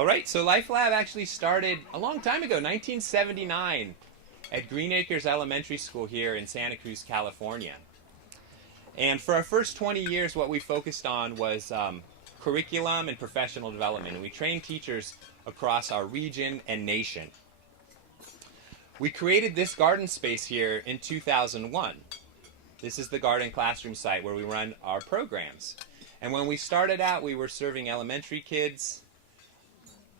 All right, so Life Lab actually started a long time ago, 1979, at Green Acres Elementary School here in Santa Cruz, California. And for our first 20 years, what we focused on was curriculum and professional development. And we trained teachers across our region and nation. We created this garden space here in 2001. This is the garden classroom site where we run our programs. And when we started out, we were serving elementary kids.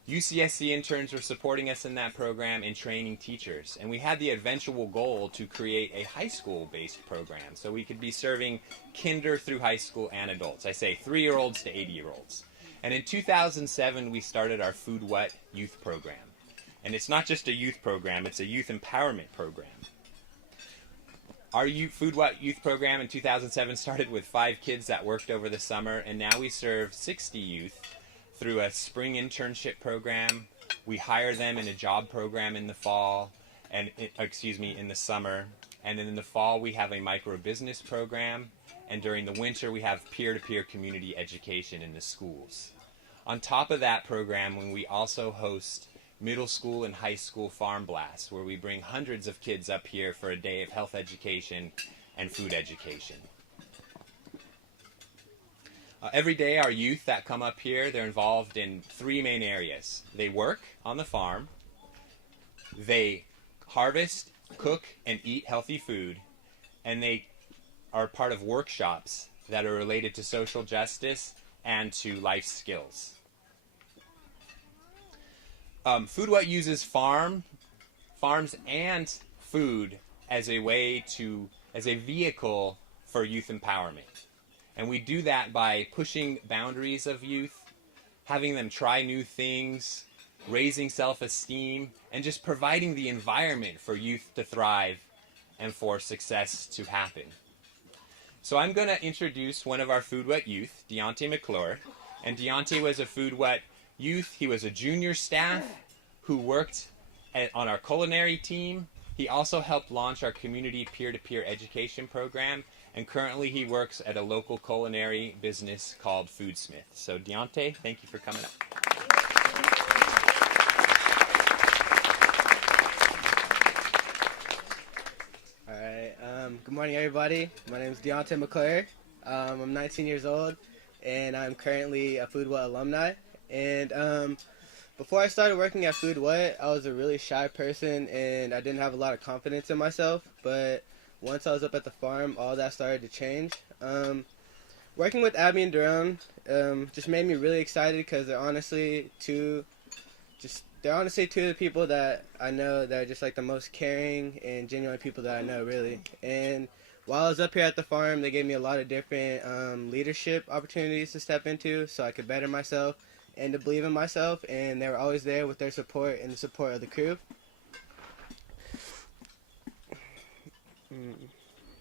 UCSC interns were supporting us in that program and training teachers. And we had the eventual goal to create a high school-based program so we could be serving kinder through high school and adults. I say 3-year-olds to 80-year-olds. And in 2007, we started our FoodWhat youth program. And it's not just a youth program, it's a youth empowerment program. Our FoodWhat youth program in 2007 started with 5 kids that worked over the summer, and now we serve 60 youth through a spring internship program. We hire them in a job program in the fall, and in the summer. And then in the fall, we have a micro business program. And during the winter, we have peer-to-peer community education in the schools. On top of that program, we also host middle school and high school farm blasts, where we bring hundreds of kids up here for a day of health education and food education. Every day, our youth that come up here, they're involved in 3 main areas. They work on the farm, they harvest, cook, and eat healthy food, and they are part of workshops that are related to social justice and to life skills. FoodWhat uses farms and food as a vehicle for youth empowerment. And we do that by pushing boundaries of youth, having them try new things, raising self-esteem, and just providing the environment for youth to thrive and for success to happen. So I'm going to introduce one of our FoodWhat youth, Deonte McClure. And Deonte was a FoodWhat youth. He was a junior staff who worked on our culinary team. He also helped launch our community peer-to-peer education program. And currently he works at a local culinary business called Foodsmith. So Deonte, thank you for coming up. All right. Good morning, everybody. My name is Deonte McClure. I'm 19 years old, and I'm currently a FoodWhat alumni. And before I started working at FoodWhat, I was a really shy person, and I didn't have a lot of confidence in myself. But once I was up at the farm, all that started to change. Working with Abby and Daron just made me really excited because they're honestly two of the people that I know that are just like the most caring and genuine people that I know, really. And while I was up here at the farm, they gave me a lot of different leadership opportunities to step into so I could better myself and to believe in myself. And they were always there with their support and the support of the crew.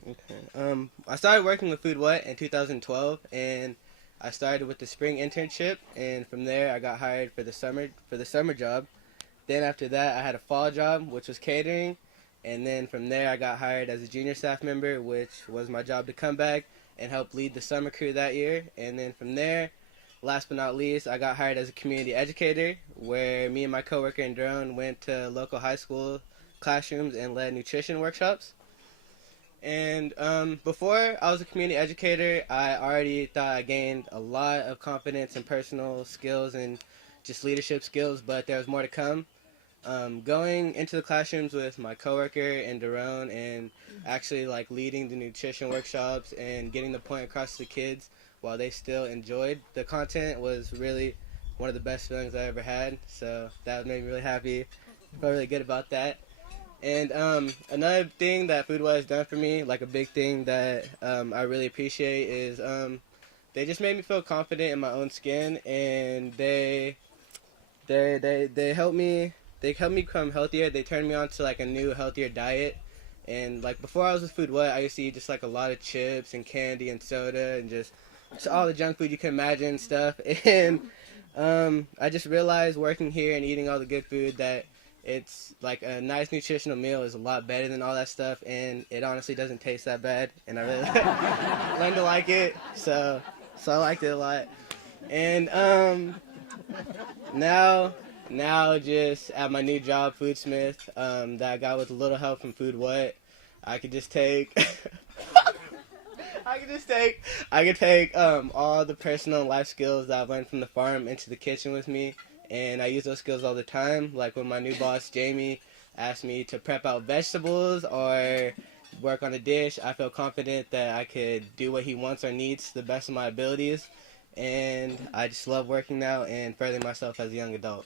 Okay. I started working with FoodWhat in 2012, and I started with the spring internship, and from there I got hired for the summer job. Then after that I had a fall job, which was catering, and then from there I got hired as a junior staff member, which was my job to come back and help lead the summer crew that year. And then from there, last but not least, I got hired as a community educator, where me and my coworker and Drone went to local high school classrooms and led nutrition workshops. And before I was a community educator, I already thought I gained a lot of confidence and personal skills and just leadership skills, but there was more to come. Going into the classrooms with my coworker and Daron and actually like leading the nutrition workshops and getting the point across to the kids while they still enjoyed the content was really one of the best feelings I ever had. So that made me really happy. I felt really good about that. And another thing that FoodWhat has done for me, like a big thing that I really appreciate, is they just made me feel confident in my own skin, and they helped me become healthier. They turned me on to like a new, healthier diet. And like before I was with FoodWhat, I used to eat just like a lot of chips and candy and soda and just all the junk food you can imagine and stuff. And I just realized working here and eating all the good food that it's like a nice nutritional meal is a lot better than all that stuff, and it honestly doesn't taste that bad, and I really learned to like it, so I liked it a lot. And Now just at my new job, Foodsmith, that I got with a little help from FoodWhat, I could just take, I could take all the personal life skills that I've learned from the farm into the kitchen with me, and I use those skills all the time. Like when my new boss Jamie asked me to prep out vegetables or work on a dish, I feel confident that I could do what he wants or needs to the best of my abilities, and I just love working now and furthering myself as a young adult.